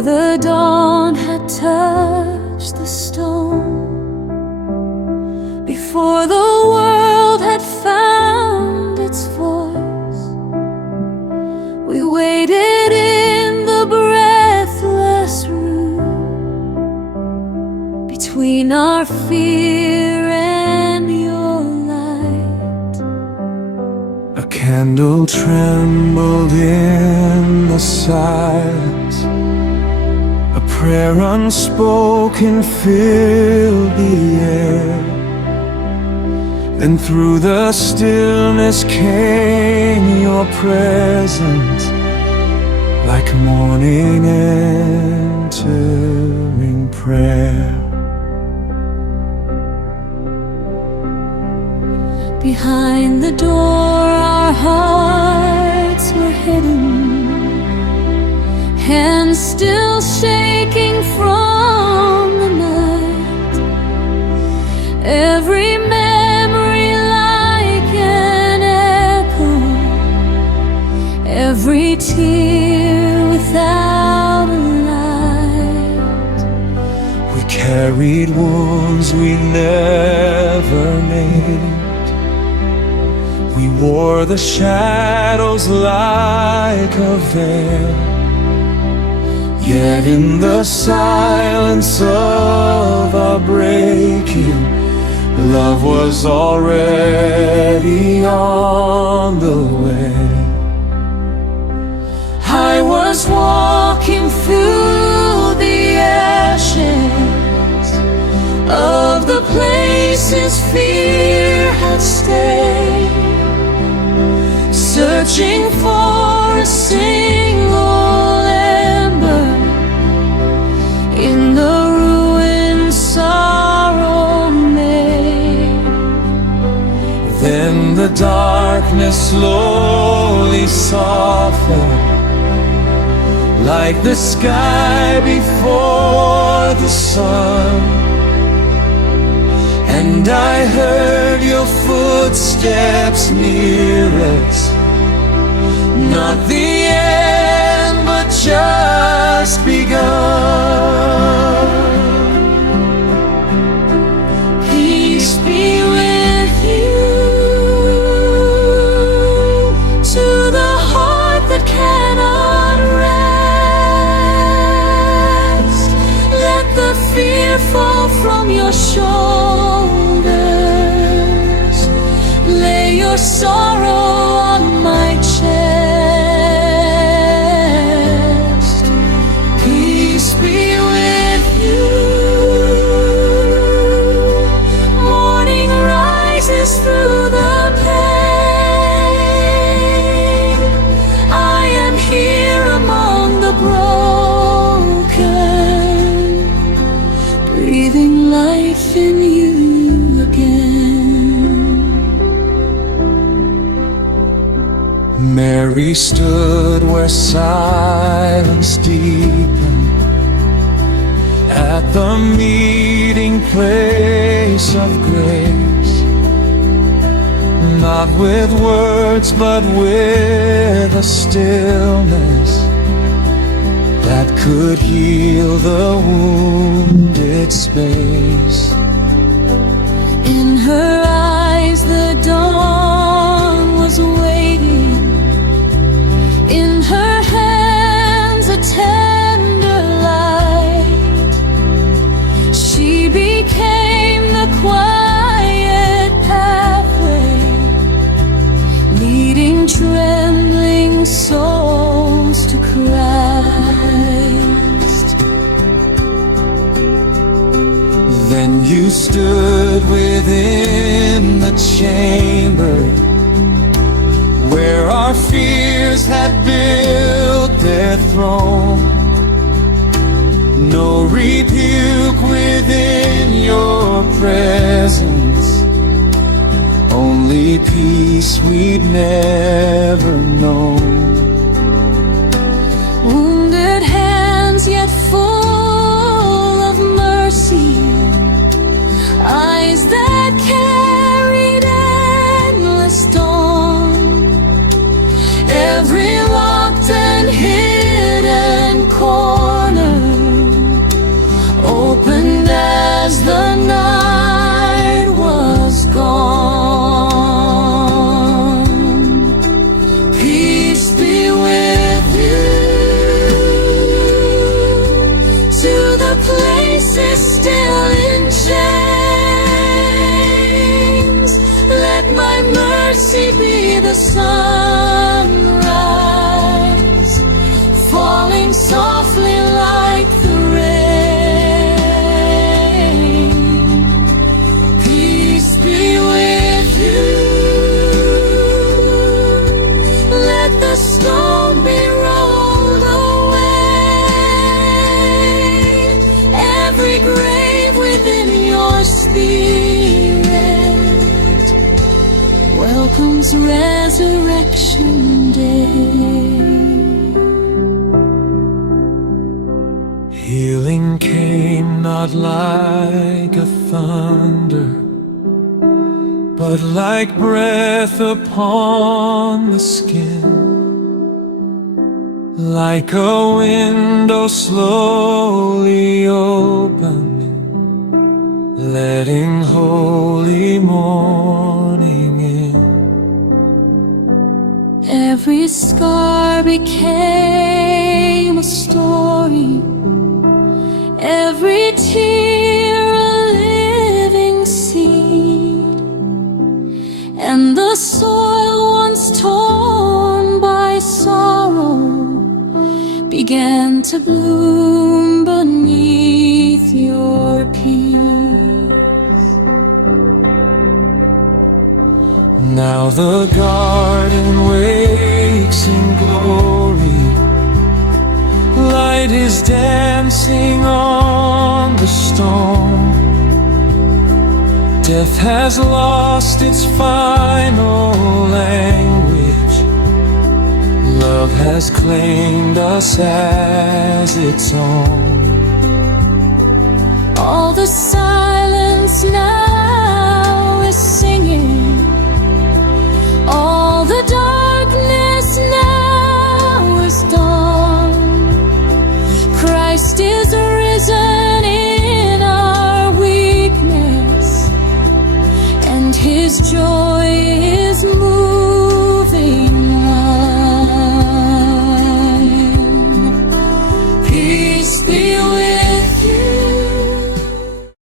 Before the dawn had touched the stone, before the world had found its voice, we waited in the breathless room between our fear and your light. A candle trembled in the silence, a prayer unspoken filled the air. Then through the stillness came your presence, like morning entering prayer. Behind the door our hearts were hidden, hands still shaking from the night. Every memory like an echo, every tear without a light. We carried wounds we never named, we wore the shadows like a veil. Yet in the silence of our breaking, love was already on the way. I was walking through the ashes of the places fear had stayed, searching for a single ember in the ruin sorrow made. Then the darkness slowly softened, like the sky before the sun, and I heard your footsteps near us. Not the end, but just begun. Peace be with you, to the heart that cannot rest. Let the fear fall from your shoulders. Lay your sorrow on my chest. Peace be with you. Morning rises through the pain. I am here among the broken, breathing life in you again. Mary stood where silence deepened, at the meeting place of grace. Not with words, but with a stillness that could heal the wounded space. In her eyes the dawn was waiting, in her hands a tender light. She became the quiet pathway, leading trembling souls to Christ. Then you stood within the chamber where our fears had built their throne. No rebuke within your presence, only peace we'd never known. Wounded hands yet full of mercy, eyes that carried endless dawn. Every locked and hidden corner the sunrise, falling softly like the rain. Peace be with you. Let the stone be rolled away. Every grave within your spirit welcomes Resurrection Day. Healing came not like a thunder, but like breath upon the skin, like a window slowly opened, letting holy morning in. Every scar became a story, every tear a living seed, and the soil once torn by sorrow began to bloom beneath your peace. Now the garden wakes in glory, light is dancing on the stone. Death has lost its final language, love has claimed us as its own. All the silence now